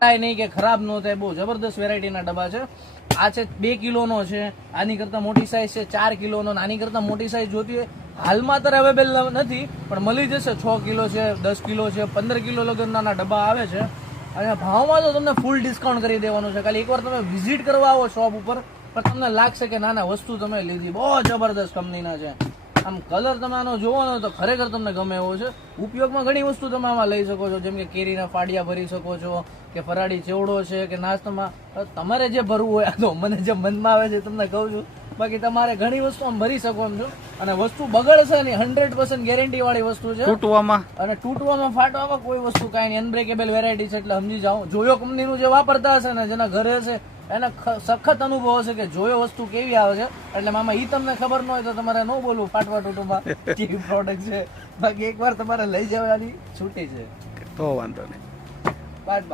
થાય નહીં કે ખરાબ ન થાય. બહુ જબરદસ્ત વેરાયટીના ડબ્બા છે. આ છે 2 કિલોનો છે, આની કરતા મોટી સાઈઝ છે 4 કિલોનો, આની કરતા મોટી સાઈઝ જોતી હોય હાલમાં અત્યારે અવેલેબલ નથી, પણ મળી જશે. 6 કિલો છે, 10 કિલો છે, 15 કિલો લગનના ડબ્બા આવે છે. અને ભાવમાં તો તમને ફૂલ ડિસ્કાઉન્ટ કરી દેવાનું છે. ખાલી એકવાર તમે વિઝિટ કરવા આવો શોપ ઉપર, પણ તમને લાગશે કે ના વસ્તુ તમે લીધી. બહુ જબરદસ્ત કંપનીના છે. આમ કલર તમે આનો જોવો ને તો ખરેખર તમને ગમે એવો છે. ઉપયોગમાં ઘણી વસ્તુ તમે આમાં લઈ શકો છો, જેમ કે કેરીના ફાડિયા ભરી શકો છો, કે ફરાળી ચેવડો છે, કે નાસ્તામાં તમારે જે ભરવું હોય. આ તો મને જે મનમાં આવે છે તમને કહું છું, બાકી તમારે ઘણી વસ્તુ આમ ભરી શકો એમ છો. અને વસ્તુ બગડશે નહીં, 100% ગેરંટી વાળી વસ્તુ છે. તૂટવામાં અને તૂટવામાં ફાટવામાં કોઈ વસ્તુ કાંઈ નહીં. અનબ્રેકેબલ વેરાયટી છે, એટલે સમજી જાઓ. જોયો કંપનીનું જે વાપરતા હશે ને, જેના ઘરે હશે એને સખત અનુભવ હશે કે જોયો વસ્તુ કેવી આવે છે. એટલે મામા ઈ તમને ખબર ન હોય તો તમારે ન બોલવું ફાટવા તૂટવામાં કેવી પ્રોડક્ટ છે. બાકી એકવાર તમારે લઈ જવાની છૂટી છે. તો વાંધો નહીં. બાદ